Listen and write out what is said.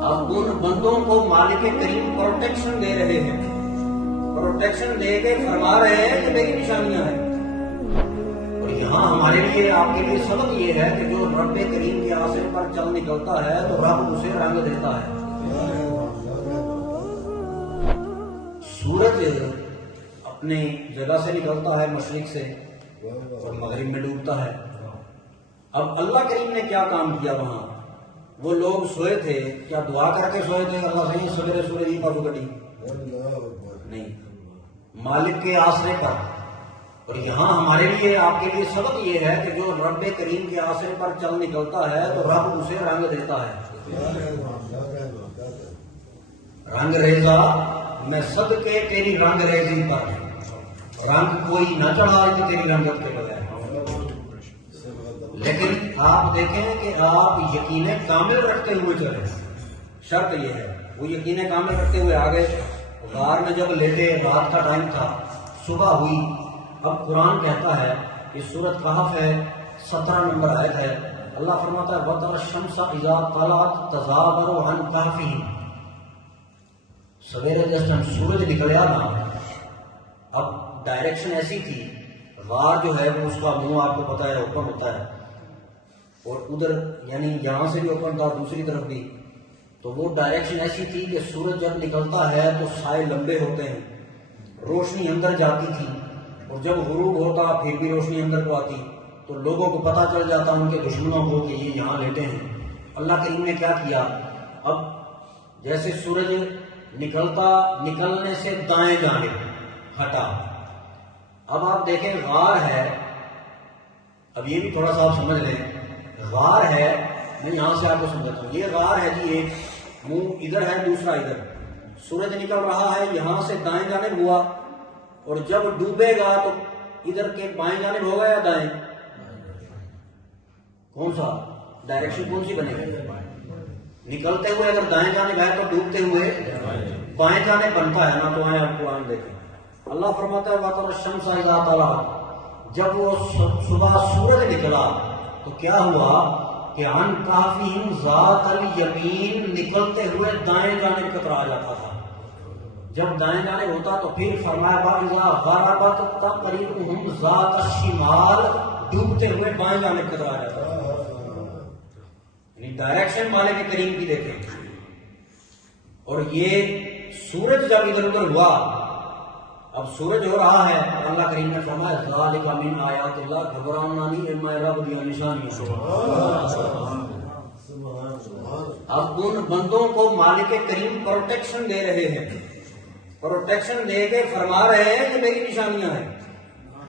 اب ان بندوں کو مالک کریم پروٹیکشن دے رہے ہیں، پروٹیکشن دے کے فرما رہے ہیں کہ میری نشانیاں ہیں۔ اور یہاں ہمارے لیے، آپ کے لیے سبق یہ ہے کہ جو رب کریم کے آسر پر چل نکلتا ہے تو رب اسے رنگ دیتا ہے۔ سورج اپنی جگہ سے نکلتا ہے مشرق سے اور مغرب میں ڈوبتا ہے۔ اب اللہ کریم نے کیا کام کیا وہاں؟ وہ لوگ سوئے تھے، کیا دعا کر کے سوئے تھے اللہ سے سویرے سورج کی پابو کٹی؟ نہیں، مالک کے آسرے پر۔ اور یہاں ہمارے لیے، آپ کے لیے سبق یہ ہے کہ جو رب کریم کے آسرے پر چل نکلتا ہے تو رب اسے رنگ دیتا ہے۔ رنگ ریزا میں صدقے تیری رنگ ریزی پر، رنگ کوئی نہ چڑھا کہ تیری رنگت کے بغیر۔ لیکن آپ دیکھیں کہ آپ یقین کامل رکھتے ہوئے چلے۔ شرط یہ ہے، وہ یقین کامل رکھتے ہوئے آگے غار میں جب لیٹے، رات کا ٹائم تھا، صبح ہوئی۔ اب قرآن کہتا ہے کہ سورۃ کہف ہے، 17 نمبر آیت ہے، اللہ فرماتا ہے وَتَرَى الشَّمْسَ إِذَا طَلَعَتْ تَزَاوَرُ عَنْ كَهْفِهِمْ۔ سویرے جس ٹائم سورج نکلیا نا، اب ڈائریکشن ایسی تھی، غار جو ہے وہ اس کا منہ آپ کو پتا ہے اوپن ہوتا ہے، اور ادھر یعنی یہاں سے بھی اوپن تھا، دوسری طرف بھی، تو وہ ڈائریکشن ایسی تھی کہ سورج جب نکلتا ہے تو سائے لمبے ہوتے ہیں، روشنی اندر جاتی تھی، اور جب غروب ہوتا پھر بھی روشنی اندر کو آتی، تو لوگوں کو پتا چل جاتا ان کے دشمنوں کو کہ یہ یہاں لیٹے ہیں۔ اللہ کریم نے کیا کیا؟ اب جیسے سورج نکلنے سے دائیں جانب ہٹا، اب آپ دیکھیں غار ہے، اب یہ بھی تھوڑا سا آپ سمجھ لیں، غار ہے، میں یہاں سے آپ کو سمجھاتا ہوں، یہ غار ہے جی، ایک منہ ادھر ہے دوسرا ادھر، سورج نکل رہا ہے یہاں سے دائیں جانب ہوا، اور جب ڈوبے گا تو ادھر کے بائیں جانب ہوگا یا دائیں؟ کون سا ڈائریکشن کون سی بنے گا؟ نکلتے ہوئے اگر دائیں جانب ہے تو ڈوبتے ہوئے بائیں جانب بنتا ہے نا۔ تو آئیں آپ قرآن دیکھیں، اللہ فرماتا ہے وَتَرَى الشَّمْسَ إِذَا طَلَعَتْ، جب وہ صبح سورج نکلا تو کیا ہوا کہ عن کافہم ذات الیمین، نکلتے ہوئے دائیں جانب کترا جاتا تھا۔ جب دائیں جانب ہوتا تو پھر فرمایا فَإِذَا غَرَبَتْ تَقْرِضُهُمْ ذَاتَ الشِّمَالِ، ڈوبتے ہوئے بائیں جانب کترا جاتا تھا۔ یعنی ڈائریکشن مالک کریم کی دیکھیں۔ اور یہ سورج جب ادھر ادھر ہوا، اب سورج ہو رہا ہے، اللہ کریم نے فرمایا ذالک من آیات اللہ، گھبرانا نہیں، اما رب دیا نشانیاں۔ اب ان بندوں کو مالک کریم پروٹیکشن دے رہے ہیں، پروٹیکشن دے کے فرما رہے ہیں کہ میری نشانیاں ہیں۔